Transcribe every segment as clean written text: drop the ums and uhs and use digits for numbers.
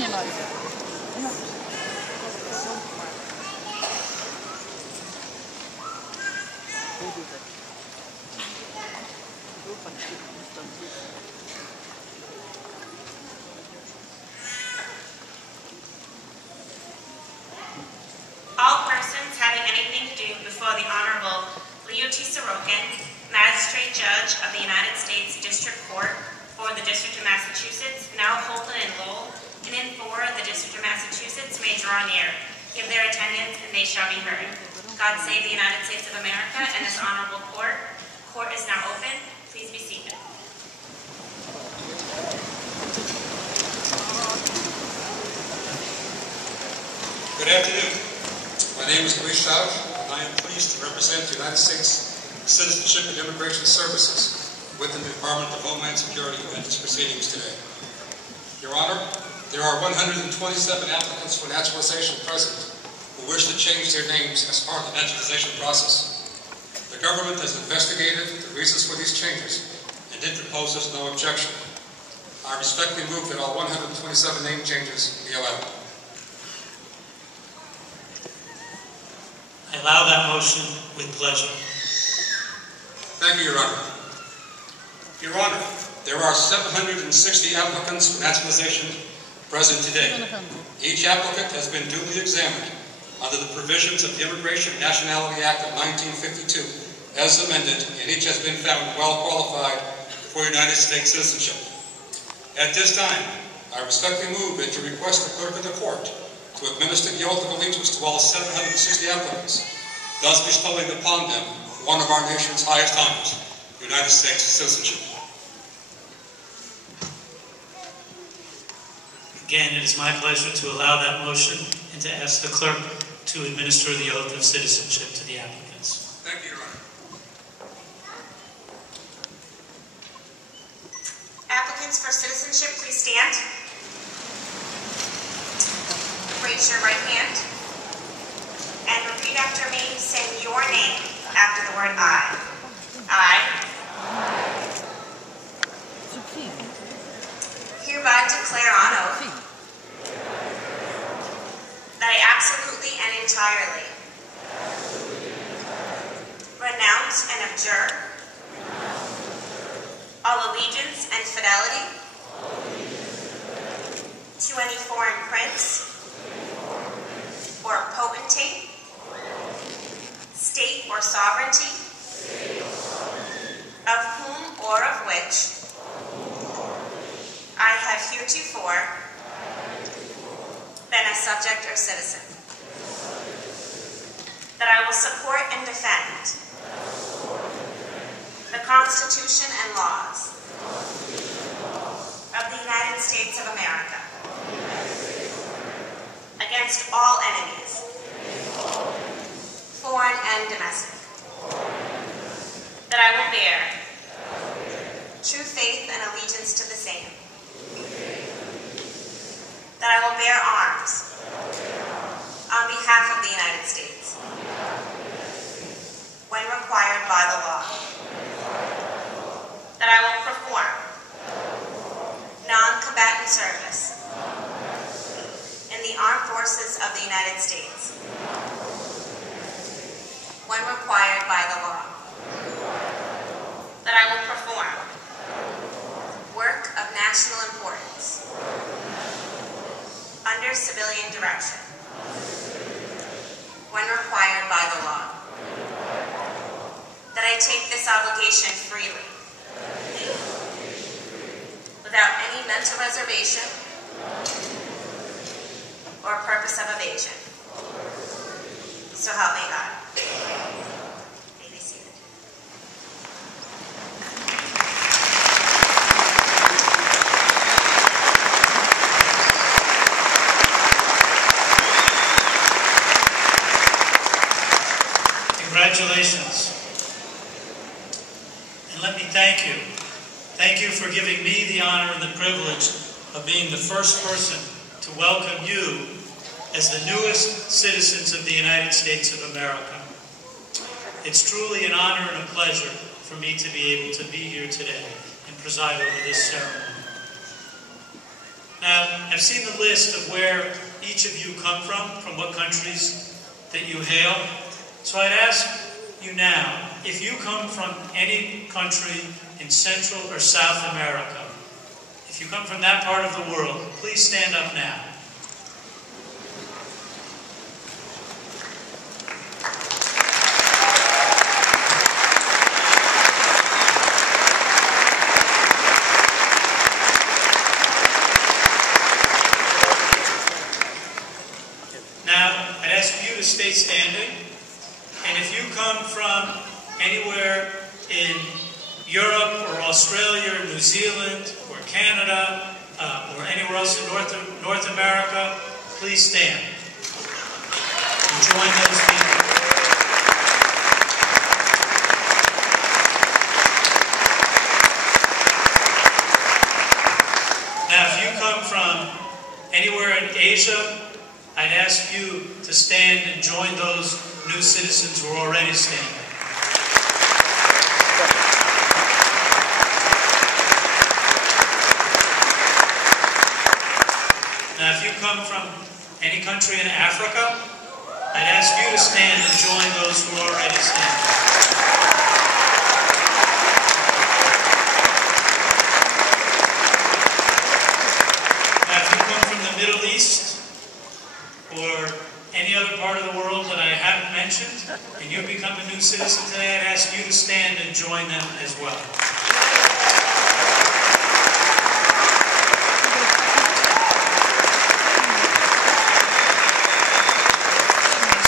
All persons having anything to do before the Honorable Leo T. Sorokin, Magistrate Judge of the United States District Court for the District of Massachusetts, now holding in Lowell, and in for the District of Massachusetts, may draw near, give their attendance, and they shall be heard. God save the United States of America and this honorable court. Court is now open. Please be seated. Good afternoon. My name is Louis Chauch, and I am pleased to represent the United States Citizenship and Immigration Services within the Department of Homeland Security at this proceedings today. Your Honor, there are 127 applicants for naturalization present who wish to change their names as part of the naturalization process. The government has investigated the reasons for these changes and interposes no objection. I respectfully move that all 127 name changes be allowed. I allow that motion with pleasure. Thank you, Your Honor. Your Honor, there are 760 applicants for naturalization present today. Each applicant has been duly examined under the provisions of the Immigration and Nationality Act of 1952 as amended, and each has been found well qualified for United States citizenship. At this time, I respectfully move that you request the clerk of the court to administer the oath of allegiance to all 760 applicants, thus bestowing upon them one of our nation's highest honors, United States citizenship. Again, it is my pleasure to allow that motion and to ask the clerk to administer the oath of citizenship to the applicants. Thank you, Your Honor. Applicants for citizenship, please stand. Raise your right hand and repeat after me, saying your name after the word I. I hereby declare on oath that I absolutely and entirely renounce and abjure all allegiance and fidelity to any foreign prince or potentate, state or sovereignty, of whom or of which I have heretofore been a subject or citizen, that I will support and defend the Constitution and laws of the United States of America against all enemies, foreign and domestic, that I will bear true faith and allegiance to the same, that I will bear arms on behalf of the United States when required by the law, that I will perform non-combatant service in the armed forces of the United States when required by the law, that I will perform work of national importance under civilian direction when required by the law, that I take this obligation freely without any mental reservation or purpose of evasion. So help me God. May be seated. Congratulations. And let me thank you. Thank you for giving me the honor and the privilege of being the first person to welcome you as the newest citizens of the United States of America. It's truly an honor and a pleasure for me to be able to be here today and preside over this ceremony. Now, I've seen the list of where each of you come from what countries that you hail. So I'd ask you now, if you come from any country in Central or South America, if you come from that part of the world, please stand up now. Now, I'd ask you to stay standing. And if you come from anywhere in Europe or Australia or New Zealand or Canada or anywhere else in North America, please stand and join those people. Now, if you come from anywhere in Asia, I'd ask you to stand and join those new citizens who are already standing. Now, if you come from any country in Africa, I'd ask you to stand and join those who are already standing. Now, if you come from the Middle East, or any other part of the world that I haven't mentioned, and you become a new citizen today, I'd ask you to stand and join them as well.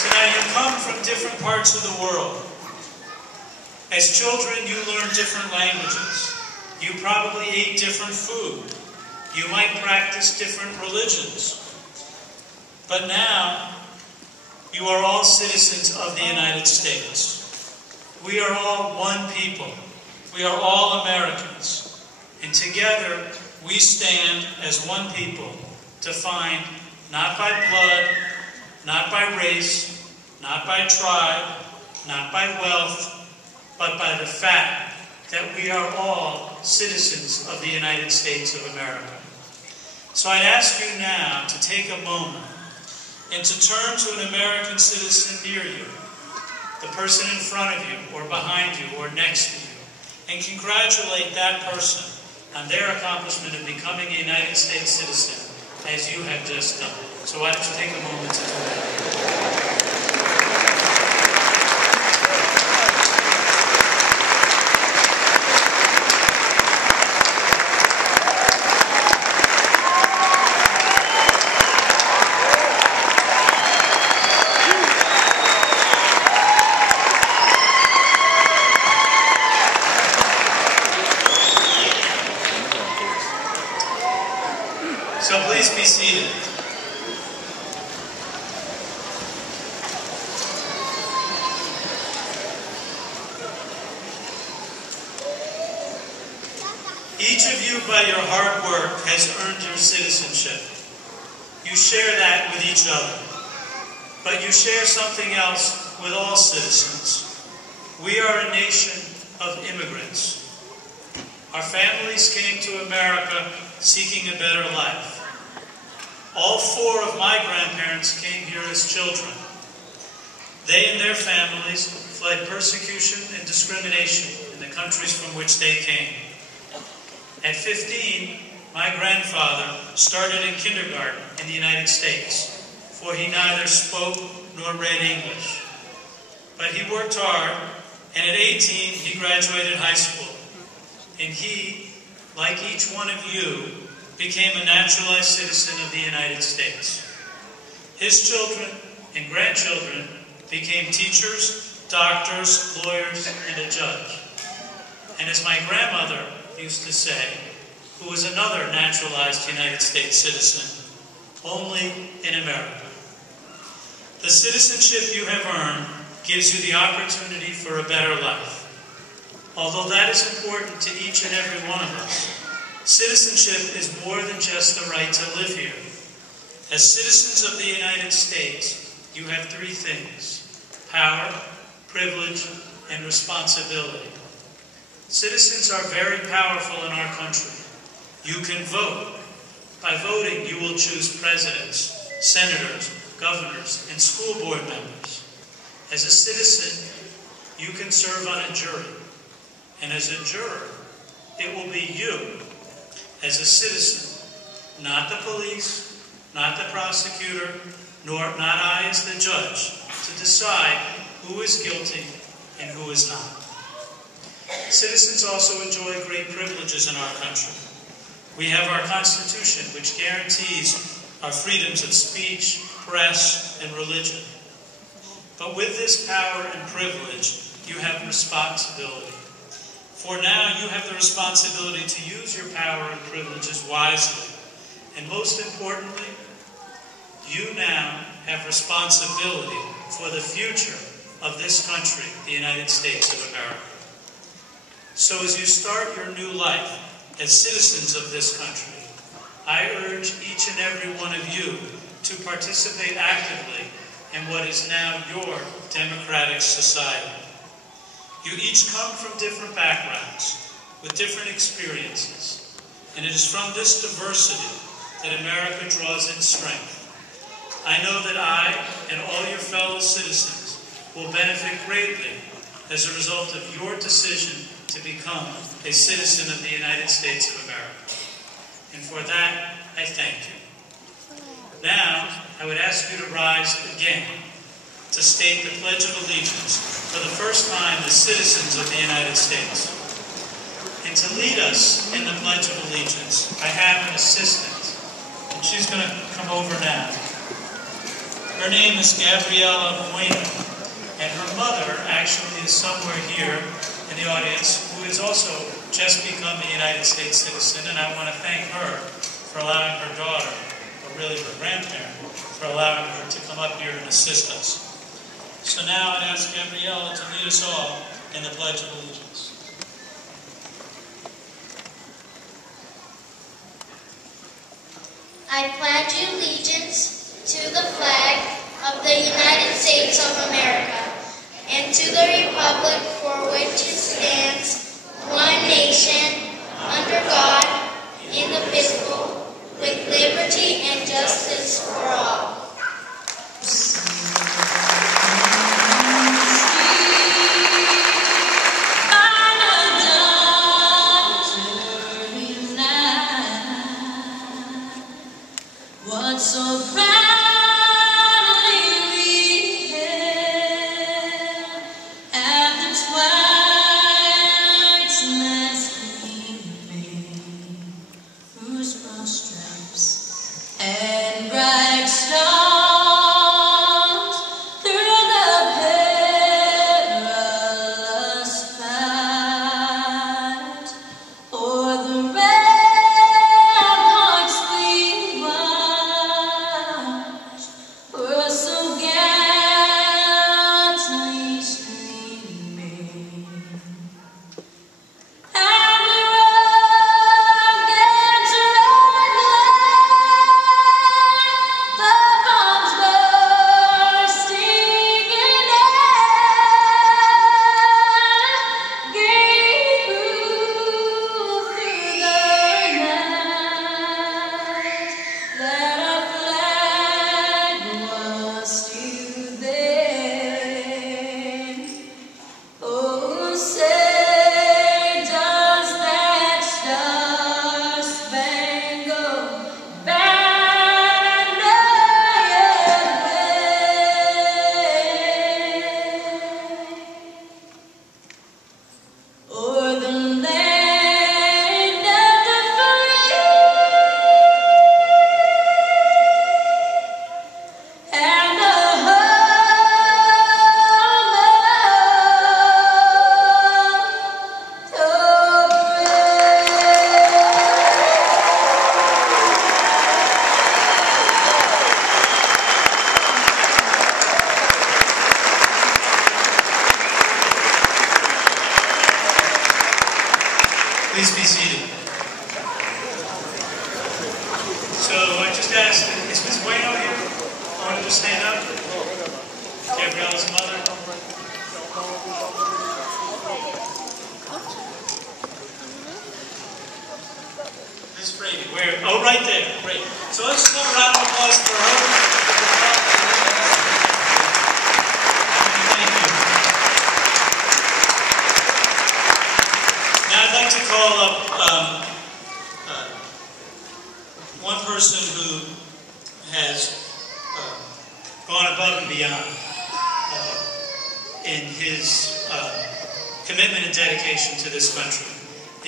So now you come from different parts of the world. As children, you learn different languages. You probably ate different food. You might practice different religions. But now, you are all citizens of the United States. We are all one people. We are all Americans. And together, we stand as one people, defined not by blood, not by race, not by tribe, not by wealth, but by the fact that we are all citizens of the United States of America. So I'd ask you now to take a moment and to turn to an American citizen near you, the person in front of you, or behind you, or next to you, and congratulate that person on their accomplishment of becoming a United States citizen, as you have just done. So why don't you take a moment to do that? So please be seated. Each of you, by your hard work, has earned your citizenship. You share that with each other. But you share something else with all citizens. We are a nation of immigrants. Our families came to America seeking a better life. All four of my grandparents came here as children. They and their families fled persecution and discrimination in the countries from which they came. At 15, my grandfather started in kindergarten in the United States, for he neither spoke nor read English. But he worked hard, and at 18, he graduated high school. And he, like each one of you, became a naturalized citizen of the United States. His children and grandchildren became teachers, doctors, lawyers, and a judge. And as my grandmother used to say, who was another naturalized United States citizen, only in America. The citizenship you have earned gives you the opportunity for a better life. Although that is important to each and every one of us, citizenship is more than just the right to live here. As citizens of the United States, you have three things: power, privilege, and responsibility. Citizens are very powerful in our country. You can vote. By voting, you will choose presidents, senators, governors, and school board members. As a citizen, you can serve on a jury. And as a juror, it will be you, as a citizen, not the police, not the prosecutor, not I as the judge, to decide who is guilty and who is not. Citizens also enjoy great privileges in our country. We have our Constitution, which guarantees our freedoms of speech, press, and religion. But with this power and privilege, you have responsibility. For now, you have the responsibility to use your power and privileges wisely. And most importantly, you now have responsibility for the future of this country, the United States of America. So as you start your new life as citizens of this country, I urge each and every one of you to participate actively in what is now your democratic society. You each come from different backgrounds, with different experiences, and it is from this diversity that America draws its strength. I know that I and all your fellow citizens will benefit greatly as a result of your decision to become a citizen of the United States of America. And for that, I thank you. Now, I would ask you to rise again to state the Pledge of Allegiance for the first time as citizens of the United States. And to lead us in the Pledge of Allegiance, I have an assistant, and she's going to come over now. Her name is Gabriela Bueno, and her mother actually is somewhere here in the audience who has also just become a United States citizen, and I want to thank her for allowing her daughter, or really her grandparent, for allowing her to come up here and assist us. So now I'd ask Gabriela to lead us all in the Pledge of Allegiance. I pledge allegiance to the flag of the United States of America and to the republic for which it stands, one nation, under God, indivisible, with liberty and justice for all. Miss Brady, where? Oh, right there. Great. So let's have a round of applause for her. Thank you. Now I'd like to call up one person who has gone above and beyond in his commitment and dedication to this country.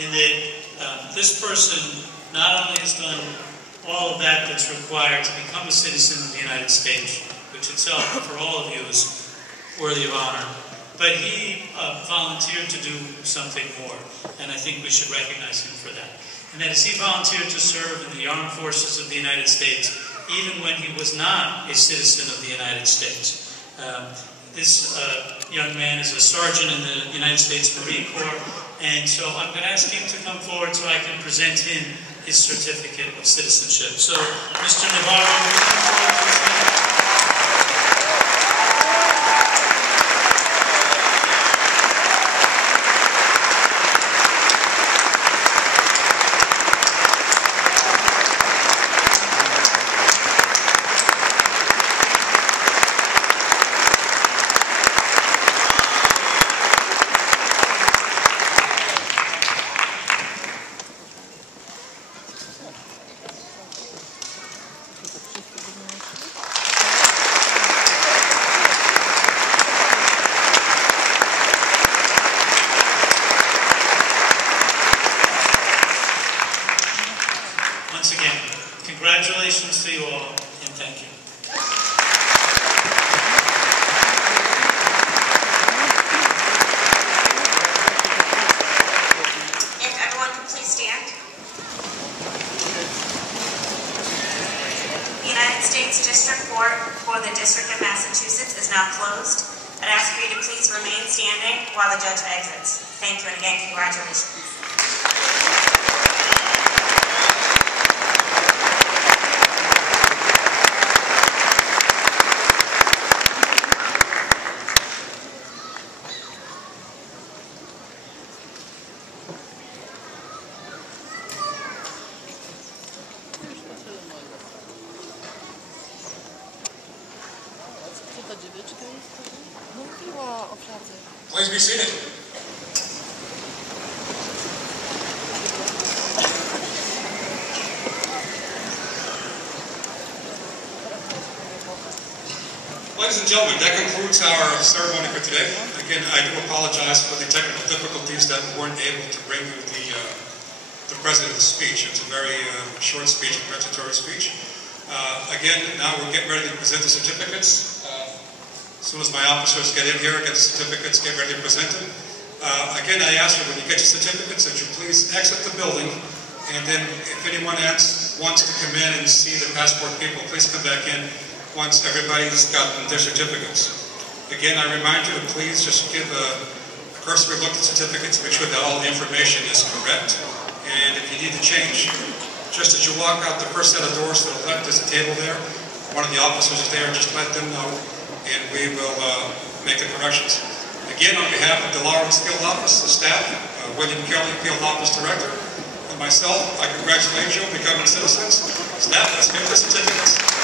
In that this person not only has done all of that that's required to become a citizen of the United States, which itself for all of you is worthy of honor, but he volunteered to do something more, and I think we should recognize him for that. And that is, he volunteered to serve in the armed forces of the United States even when he was not a citizen of the United States. This young man is a sergeant in the United States Marine Corps, and so I'm going to ask him to come forward so I can present him his certificate of citizenship. So, Mr. Navarro, will you come forward, please? Once again, congratulations to you all, and thank you. If everyone can please stand. The United States District Court for the District of Massachusetts is now closed. I'd ask for you to please remain standing while the judge exits. Thank you, and again, congratulations. Please be seated. Ladies and gentlemen, that concludes our ceremony for today. Again, I do apologize for the technical difficulties that we weren't able to bring you the President's speech. It's a very short speech, a preparatory speech. Again, now we're getting ready to present the certificates. As soon as my officers get in here, get the certificates, get ready to present them. Again, I ask you, when you get your certificates, that you please exit the building, and then if anyone else wants to come in and see the passport people, please come back in once everybody's gotten their certificates. Again, I remind you to please just give a cursory look at the certificates, make sure that all the information is correct, and if you need to change, just as you walk out the first set of doors to the left, there's a table there. One of the officers is there, just let them know, and we will make the corrections. Again, on behalf of the Lawrence Field Office, the staff, William Kelly, Field Office Director, and myself, I congratulate you on becoming citizens. Staff, let's give the certificates.